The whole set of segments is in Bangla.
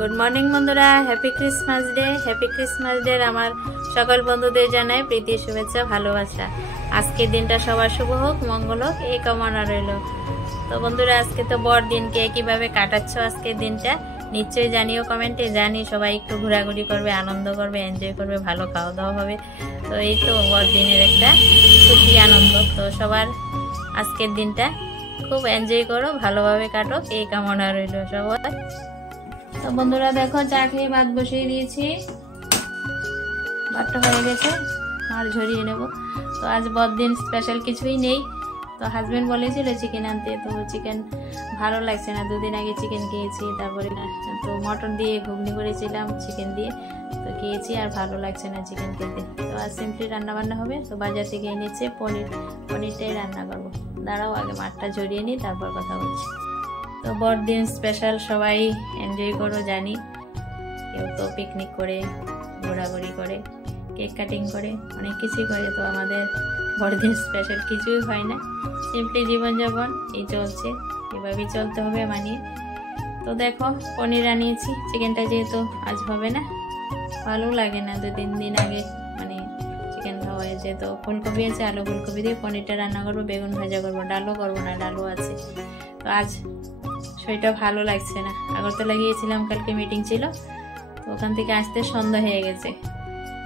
गुड मर्निंग बंधुरा हैप्पी क्रिसमास डे आमार सकल बंधुदेर जानाई प्रीति शुभेच्छा भालोबासा। आजकेर दिनटा सबार शुभ होक मंगल होक এই কামনা রইল। तो बंधुरा आजके तो बड़ दिन के किभाबे काटाচ্ছো आजकेर दिनटा निश्चय जानिও कमेंटे। जानी सबाई एकटु घोराघुरी करबे, आनंद करबे, एनजय करबे, भालो खाওয়া दाওয়া হবে। तो এই তো বড় দিনের একটা খুশি আনন্দ। তো সবার আজকের দিনটা খুব এনজয় করো, ভালোভাবে কাটো এই কামনা রইল সবার। তো বন্ধুরা দেখো চা খেয়ে ভাত বসিয়ে দিয়েছি, ভাতটা হয়ে গেছে, আর ঝরিয়ে নেব। তো আজ বড়দিন স্পেশাল কিছুই নেই। তো হাজবেন্ড বলেছিল চিকেন আনতে, তো চিকেন ভালো লাগছে না, দুদিন আগে চিকেন খেয়েছি, তারপরে তো মটন দিয়ে ঘুগনি করেছিলাম চিকেন দিয়ে, তো খেয়েছি আর ভালো লাগছে না চিকেন খেতে। তো আজ সিম্পলি রান্না বান্না হবে। তো বাজার থেকে এনেছে পনিরটাই রান্না করবো। দাঁড়াও আগে মাঠটা ঝরিয়ে নিই, তারপর কথা বলছি। তো বড়দিন স্পেশাল সবাই এনজয় করো জানি, কেউ তো পিকনিক করে, ঘোরাঘুরি করে, কেক কাটিং করে, অনেক কিছুই করে। তো আমাদের বড়দিন স্পেশাল কিছুই হয় না, সিম্পলি জীবনযাপন এই চলছে, এভাবেই চলতে হবে মানিয়ে। তো দেখো পনির আনিয়েছি, চিকেনটা যেহেতু আজ হবে না, ভালো লাগে না, 2-3 দিন আগে মানে চিকেন খাওয়া হয়েছে। তো ফুলকপি আছে, আলু ফুলকপি দিয়ে পনিরটা রান্না করবো, বেগুন ভাজা করবো, ডালও করবো না, ডালও আছে। তো আজ শরীরটা ভালো লাগছে না, আগরতলা গিয়েছিলাম, কালকে মিটিং ছিল, তো ওখান থেকে আসতে সন্ধ্যা হয়ে গেছে,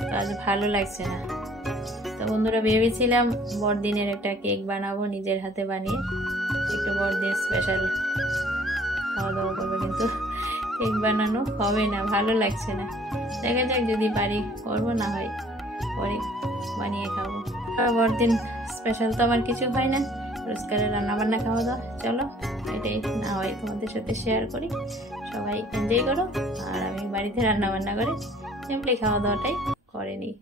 তো আজ ভালো লাগছে না। তো বন্ধুরা ভেবেছিলাম বড়দিনের একটা কেক বানাবো, নিজের হাতে বানিয়ে একটু বড়দিন স্পেশাল খাওয়া দাওয়া করবো, কিন্তু কেক বানানো হবে না, ভালো লাগছে না। দেখা যাক যদি পারি করবো, না হয় পরে বানিয়ে খাবো। বড়দিন স্পেশাল তো আমার কিছু হয় না, রোজকারের রান্না বান্না খাওয়া দাওয়া, চলো এটাই না হয় তোমাদের সাথে শেয়ার করি, সবাই এনজয় করো, আর আমি বাড়িতে রান্না বান্না করে সিম্পলি খাওয়া দাওয়াটাই করে নিই।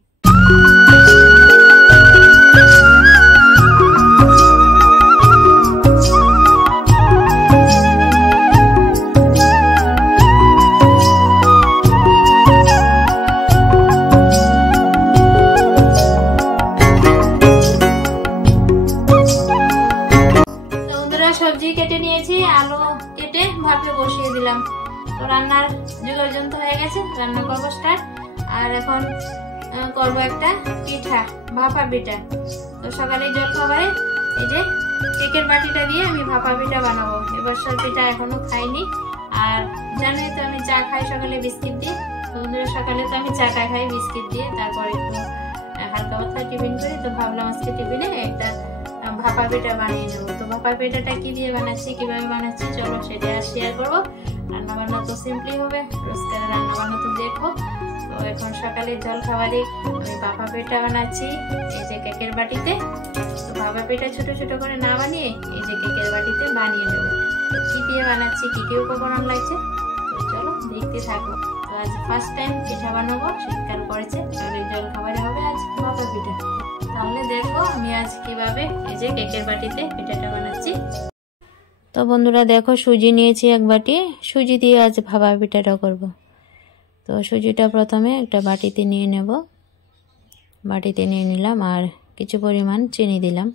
সবজি কেটে নিয়েছি, আলু কেটে ভাপে বসিয়ে দিলাম। তো রান্নার জোগাড় যন্ত্র হয়ে গেছে, রান্না করবো স্টার্ট। আর এখন করবো একটা পিঠা, ভাপা পিঠা। তো সকালে জল খাবারে এই যে কেকের বাটিটা দিয়ে আমি ভাপা পিঠা বানাবো। এবার সব পিঠা এখনো খাইনি, আর জানোই তো আমি চা খাই সকালে বিস্কিট দিয়ে। তো সকালে তো আমি চাটা খাই বিস্কিট দিয়ে, তারপরে একটু হালকা পাতলা টিফিন করি। তো ভাবলাম আজকে টিফিনে একটা ভাপা পিঠা বানিয়ে নেবো। তো ভাপা পিঠাটা কি দিয়ে বানাচ্ছি, কিভাবে বানাচ্ছি, চলো সেটা শেয়ার করবো। রান্না বান্না তো সিম্পলি হবে, রোজকার রান্না বান্না তো দেখো। তো এখন সকালে জল খাবারে আমি ভাপা পিঠা বানাচ্ছি এই যে কেকের বাটিতে। তো ভাপা পিঠা ছোট ছোট করে না বানিয়ে এই যে কেকের বাটিতে বানিয়ে নেবো। কি দিয়ে বানাচ্ছি, কি কি উপকরণ লাগছে, তো চলো দেখতে থাকো। তো আজ ফার্স্ট টাইম পিঠা বানাবো, শীতকাল পড়েছে, তাহলে জল খাবারে হবে আজ ভাপা পিঠা। তাহলে দেখো আমি আজ কিভাবে এই যে কেকের বাটিতে পিঠাটা বানাচ্ছি। তো বন্ধুরা দেখো সুজি নিয়েছি 1 বাটি, সুজি দিয়ে আজ ভাপা পিঠাটা করব। তো সুজিটা প্রথমে একটা বাটিতে নিয়ে নেব, বাটিতে নিয়ে নিলাম, আর কিছু পরিমাণ চিনি দিলাম,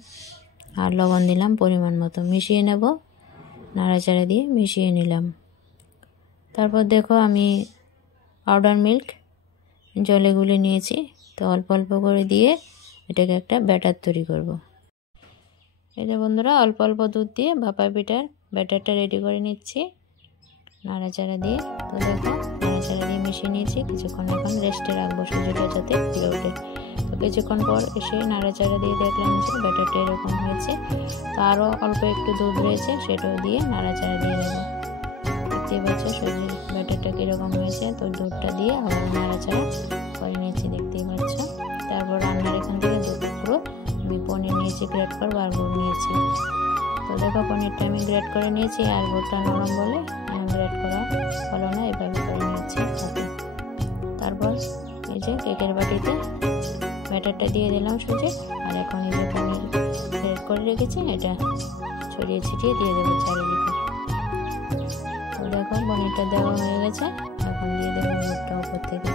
আর লবণ দিলাম পরিমাণ মতো, মিশিয়ে নেব, নাড়াচাড়া দিয়ে মিশিয়ে নিলাম। তারপর দেখো আমি পাউডার মিল্ক জলে গুলে নিয়েছি। তো অল্প অল্প করে দিয়ে এটাকে একটা ব্যাটার তৈরি করব। এই যে বন্ধুরা অল্প অল্প দুধ দিয়ে ভাপা পিঠার ব্যাটারটা রেডি করে নিচ্ছি, নাড়াচাড়া দিয়ে। তো দেখো নাড়াচাড়া দিয়ে মিশিয়ে নিয়েছি, কিছুক্ষণ এখন রেস্টে রাখবো সুজিটা যাতে ফুলে ওঠে। তো কিছুক্ষণ পর এসে নাড়াচাড়া দিয়ে দেখলাম যে ব্যাটারটা এরকম হয়েছে। তো আরও অল্প একটু দুধ রয়েছে, সেটাও দিয়ে নাড়াচাড়া দিয়ে দেবো। দেখতেই পাচ্ছ সুজির ব্যাটারটা কীরকম হয়েছে। তো দুধটা দিয়ে আবার নাড়াচাড়া করে নিয়েছি, দেখতেই পাচ্ছ। তারপর রান্নার এখান থেকে দুধ পুরো আমি পনির নিয়েছি, গ্রেট করবো, আর গুড় নিয়েছি। তো দেখো পনিরটা আমি গ্রেট করে নিয়েছি, আর গুড়টা নরম বলে গ্রেট করা হলো না, এভাবে করে নিয়েছি। তারপর এই যে কেকের বাটিতে ব্যাটারটা দিয়ে দিলাম সুজি, আর এখন এই যে পনির গ্রেট করে রেখেছি এটা ছড়িয়ে ছিটিয়ে দিয়ে দেবো চারিদিকে। তো দেখো পনিরটা দেওয়া হয়ে গেছে, এখন দিয়ে দেবো গুড়টা উপর থেকে,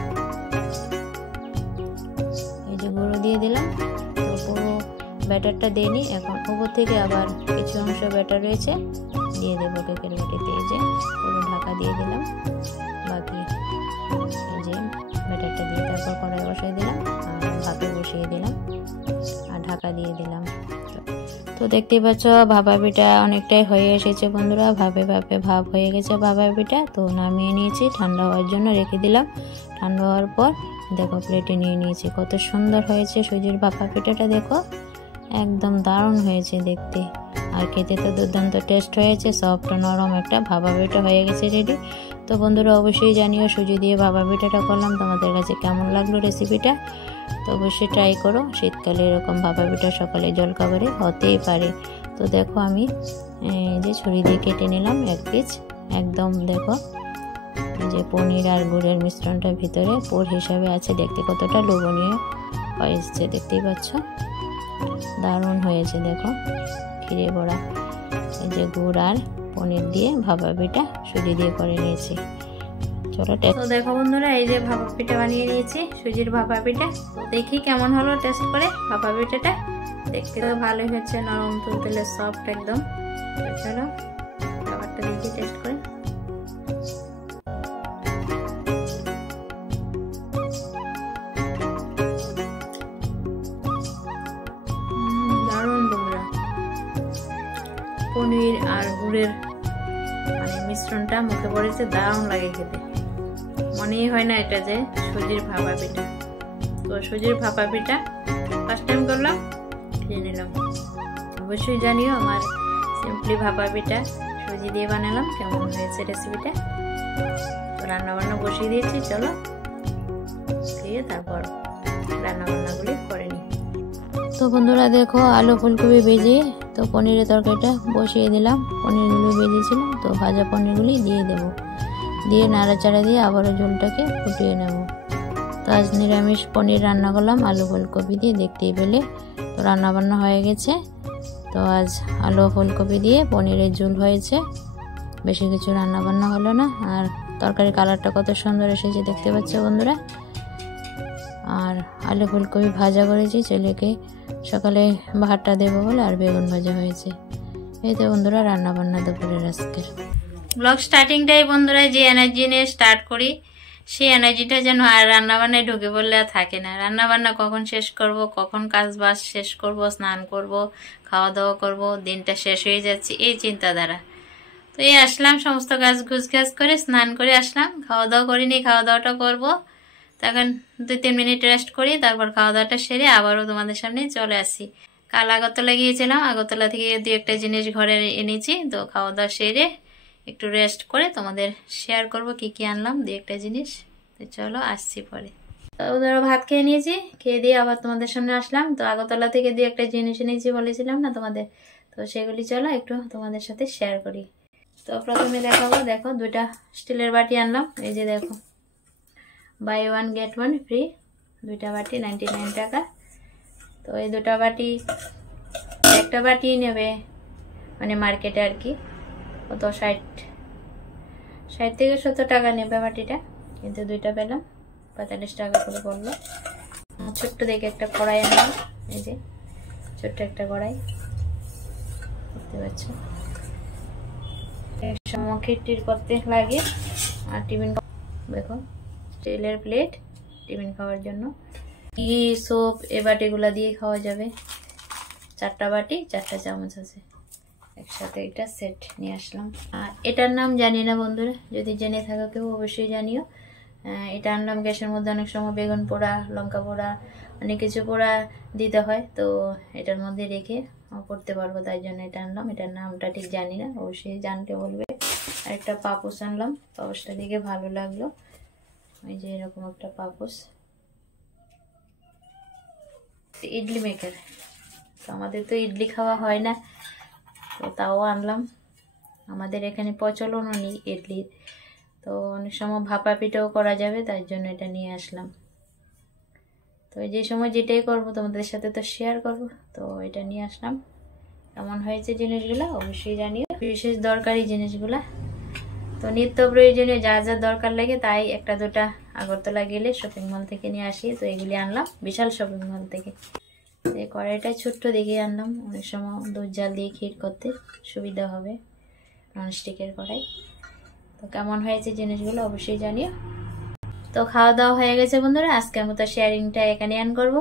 এই যে গুঁড়ো দিয়ে দিলাম। তো পুরো ব্যাটারটা দিইনি, এখন উপর থেকে আবার কিছু অংশ ব্যাটার রয়েছে দিয়ে দেবো কেকের বাটিতে। এই যে পুরো ঢাকা দিয়ে দিলাম, বাকি তো দেখতেই পাচ্ছ ভাপা পিঠা অনেকটাই হয়ে এসেছে বন্ধুরা, ভাপে ভাপে ভাপ হয়ে গেছে ভাপা পিঠা। তো নামিয়ে নিয়েছি, ঠান্ডা হওয়ার জন্য রেখে দিলাম। ঠান্ডা হওয়ার পর দেখো প্লেটে নিয়ে নিয়েছি। কত সুন্দর হয়েছে সুজির ভাপা পিঠাটা, দেখো একদম দারুণ হয়েছে দেখতে, আর খেতে তো দুর্দান্ত টেস্ট হয়েছে। সফট নরম একটা ভাপা পিঠা হয়ে গেছে রেডি। তো বন্ধুরা অবশ্যই জানিও সুজি দিয়ে ভাপা পিঠাটা করলাম তোমাদের কাছে কেমন লাগলো রেসিপিটা। তো অবশ্যই ট্রাই করো, শীতকালে এরকম ভাপা পিঠা সকালে জলখাবারে হতেই পারে। তো দেখো আমি যে ছুরি দিয়ে কেটে নিলাম এক পিস, একদম দেখো যে পনির আর গুড়ের মিশ্রণটা ভিতরে পুর হিসাবে আছে, দেখতে কতটা লোভনীয় হয়েছে দেখতেই পাচ্ছ, দারুণ হয়েছে। দেখো ক্ষীরে বড়া, এই যে গুড় আর পনির দিয়ে ভাপা পিঠা সুজি দিয়ে করে নিয়েছি। চলো তো দেখো বন্ধুরা, এই যে ভাপা পিঠা বানিয়ে নিয়েছি, সুজির ভাপা পিঠা। তো দেখি কেমন হলো টেস্ট করে ভাপা পিঠাটা। দেখতে তো ভালোই হচ্ছে, নরম তুলতুলে সফট একদম। চলো খাবারটা দেখি টেস্ট করে। দারুণ বন্ধুরা, পনির আর গুড়ের মানে মিশ্রণটা মুখে পড়েছে, দারুণ লাগে খেতে। মনেই হয় না এটা যে সুজির ভাপা পিঠা। তো সুজির ভাপা পিঠা ফার্স্ট টাইম করলাম, খেয়ে নিলাম। অবশ্যই জানিও আমার সিম্পলি ভাপা পিঠা সুজি দিয়ে বানালাম কেমন হয়েছে রেসিপিটা। তো রান্না বান্না বসিয়ে দিয়েছি, চলো দিয়ে তারপর রান্না বান্নাগুলি করে নিই। তো বন্ধুরা দেখো আলু ফুলকপি ভেজে তো পনিরের তরকারিটা বসিয়ে দিলাম। পনিরগুলো ভেজেছিলাম, তো ভাজা পনিরগুলি দিয়ে দেবো, দিয়ে নাড়াচাড়া দিয়ে আবারও ঝোলটাকে ফুটিয়ে নেব। তো আজ নিরামিষ পনির রান্না করলাম আলু ফুলকপি দিয়ে, দেখতেই পেলে। তো রান্না বান্না হয়ে গেছে। তো আজ আলু ফুলকপি দিয়ে পনিরের ঝোল হয়েছে, বেশি কিছু রান্না বান্না হলো না। আর তরকারির কালারটা কত সুন্দর এসেছে দেখতে পাচ্ছ বন্ধুরা। আর আলু ফুলকপি ভাজা করেছি ছেলেকে সকালে ভাতটা দেবো বলে, আর বেগুন ভাজা হয়েছে। এই তো বন্ধুরা রান্না বান্না দুপুরের আজকের ব্লগ স্টার্টিংটাই বন্ধুরা যে এনার্জি নিয়ে স্টার্ট করি, সেই এনার্জিটা যেন আর রান্নাবান্নায় ঢুকে পড়লে আর থাকে না। রান্নাবান্না কখন শেষ করব, কখন কাজ বাজ শেষ করব, স্নান করব, খাওয়া দাওয়া করব, দিনটা শেষ হয়ে যাচ্ছে এই চিন্তাধারা। তো এই আসলাম সমস্ত কাজ গুছগাছ করে, স্নান করে আসলাম, খাওয়া দাওয়া করিনি, খাওয়া দাওয়াটা করব। তখন 2-3 মিনিট রেস্ট করি, তারপর খাওয়া দাওয়াটা সেরে আবারও তোমাদের সামনে চলে আসি। কাল আগরতলা গিয়েছিলাম, আগরতলা থেকে 2-1টা জিনিস ঘরে এনেছি। তো খাওয়া দাওয়া সেরে একটু রেস্ট করে তোমাদের শেয়ার করব কি কি আনলাম 2-1টা জিনিস। তো চলো আসছি পরে। তো ধরো ভাত খেয়ে নিয়েছি, খেয়ে দিয়ে আবার তোমাদের সামনে আসলাম। তো আগরতলা থেকে 2-1টা জিনিস এনেছি বলেছিলাম না তোমাদের, তো সেগুলি চলো একটু তোমাদের সাথে শেয়ার করি। তো প্রথমে দেখাবো, দেখো 2টা স্টিলের বাটি আনলাম। এই যে দেখো বাই 1 get 1 ফ্রি, 2টা বাটি 99 টাকা। তো এই 2টা বাটি, একটা বাটি নেবে মানে মার্কেটে আর কি কত 60 থেকে 70 টাকা নেবে বাটিটা, কিন্তু 2টা পেলাম 45 টাকা করে পড়লো। ছোট্ট দেখে একটা কড়াই আনলাম, এই যে ছোট্ট একটা কড়াই দেখতে পাচ্ছ, খিচুড়ি করতে লাগে। আর টিফিন দেখো স্টিলের প্লেট টিফিন খাওয়ার জন্য। ঘি সোপ এ বাটিগুলা দিয়ে খাওয়া যাবে। 4টা বাটি 4টা চামচ আছে একসাথে, এটা সেট নিয়ে আসলাম। আর এটার নাম জানি না বন্ধুরা, যদি জেনে থাকো কেউ অবশ্যই জানিও। এটা আনলাম গ্যাসের মধ্যে অনেক সময় বেগুন পোড়া, লঙ্কা পোড়া, অনেক কিছু পোড়া দিতে হয়, তো এটার মধ্যে রেখে করতে পারবো, তাই জন্য এটা আনলাম। এটার নামটা ঠিক জানি না, অবশ্যই জানতে বলবে। আর একটা পাপোশ আনলাম, পাপোশটা দেখে ভালো লাগলো। এই যে এরকম একটা পাপোশ, ইডলি মেকার। তো আমাদের তো ইডলি খাওয়া হয় না, তো তাও আনলাম। আমাদের এখানে প্রচলনও নেই ইডলির, তো অনেক সময় ভাপা পিঠাও করা যাবে, তাই জন্য এটা নিয়ে আসলাম। তো যে সময় যেটাই করব তোমাদের সাথে তো শেয়ার করব, তো এটা নিয়ে আসলাম। কেমন হয়েছে জিনিসগুলো অবশ্যই জানিও, বিশেষ দরকারি জিনিসগুলা। তো নিত্য প্রয়োজনীয় যা যা দরকার লাগে তাই 1-2টা আগরতলা গেলে শপিং মল থেকে নিয়ে আসি। তো এগুলি আনলাম বিশাল শপিং মল থেকে। এই কড়াইটা ছোট্ট দেখে আনলাম, অনেক সময় দুধ জাল দিয়ে ক্ষীর করতে সুবিধা হবে, ননস্টিকের কড়াই। তো কেমন হয়েছে জিনিসগুলো অবশ্যই জানিও। তো খাওয়া দাওয়া হয়ে গেছে বন্ধুরা, আজকের মতো শেয়ারিংটা এখানে এন্ড করবো।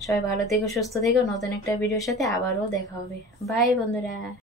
সবাই ভালো থেকো, সুস্থ থেকো। নতুন একটা ভিডিওর সাথে আবারও দেখা হবে। বাই বন্ধুরা।